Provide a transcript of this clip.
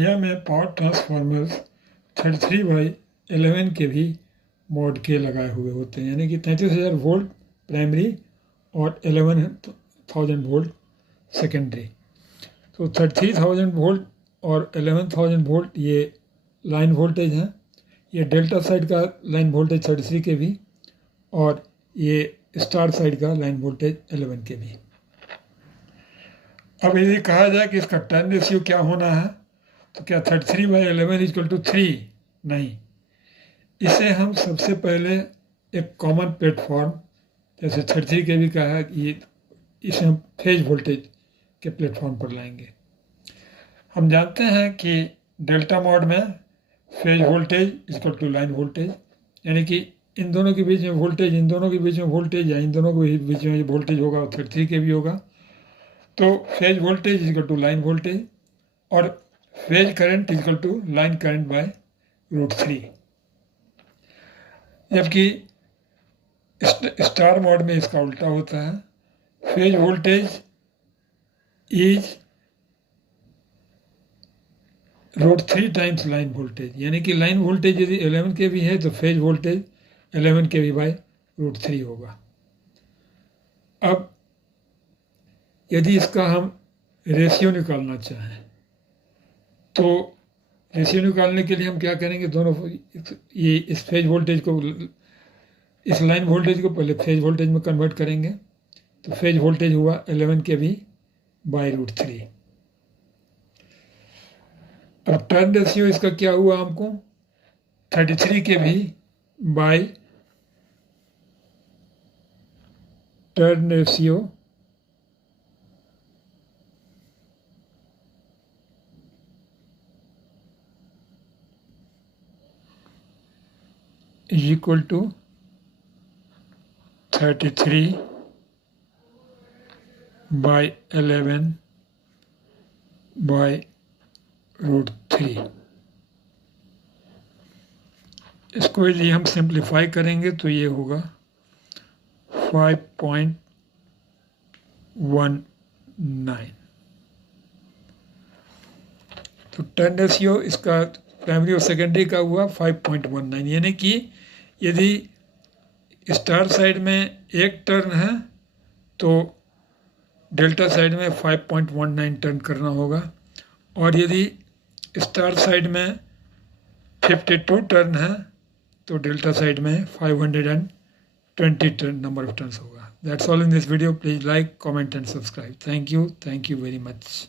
India में power transformers 33/11 के भी मॉड के लगाए हुए होते हैं, यानी कि 33,000 वोल्ट प्राइमरी और 11,000 वोल्ट सेकेंडरी। तो 33,000 वोल्ट और 11,000 वोल्ट ये लाइन वोल्टेज हैं। ये डेल्टा साइड का लाइन वोल्टेज 33 के भी और ये स्टार साइड का लाइन वोल्टेज 11 के भी। अब यदि कहा जाए कि इसका टर्न रेशियो क्या होना है, तो क्या 33/11 इक्वल टू 3? नहीं, इसे हम सबसे पहले एक कॉमन प्लेटफॉर्म जैसे 33 के भी कहा है कि इसे हम फेज वोल्टेज के प्लेटफॉर्म पर लाएंगे। हम जानते हैं कि डेल्टा मोड में phase voltage equal to line voltage, यानी कि इन दोनों के बीच में वोल्टेज, इन दोनों के बीच में वोल्टेज या इन दोनों के बीच में वोल्टेज होगा और 33 के भी होगा। तो phase voltage equal to line voltage और phase current equal to line current by √3। जबकि स्टार मोड में इसका उल्टा होता है, phase voltage is √3 times line voltage, यानी कि लाइन वोल्टेज यदि 11 के भी है तो फेज वोल्टेज 11 के भी बाय √3 होगा। अब यदि इसका हम रेशियो निकालना चाहें तो रेशियो निकालने के लिए हम क्या करेंगे, दोनों ये इस फेज वोल्टेज को, इस लाइन वोल्टेज को पहले फेज वोल्टेज में कन्वर्ट करेंगे। तो फेज वोल्टेज हुआ 11 के भी बाय √3। अब टर्न रेशियो इसका क्या हुआ हमको, 33 के भी by turn ratio is equal to 33/11 by √3। इसको यदि हम सिंप्लीफाई करेंगे तो ये होगा 5.19। तो टर्न रेशियो इसका प्राइमरी और सेकेंडरी का हुआ 5.19, यानी कि यदि स्टार साइड में एक टर्न है तो डेल्टा साइड में 5.19 टर्न करना होगा, और यदि स्टार साइड में 52 टर्न है तो डेल्टा साइड में 520 टर्न नंबर ऑफ टर्न्स होगा। That's all in this video. Please like, comment and subscribe. Thank you very much.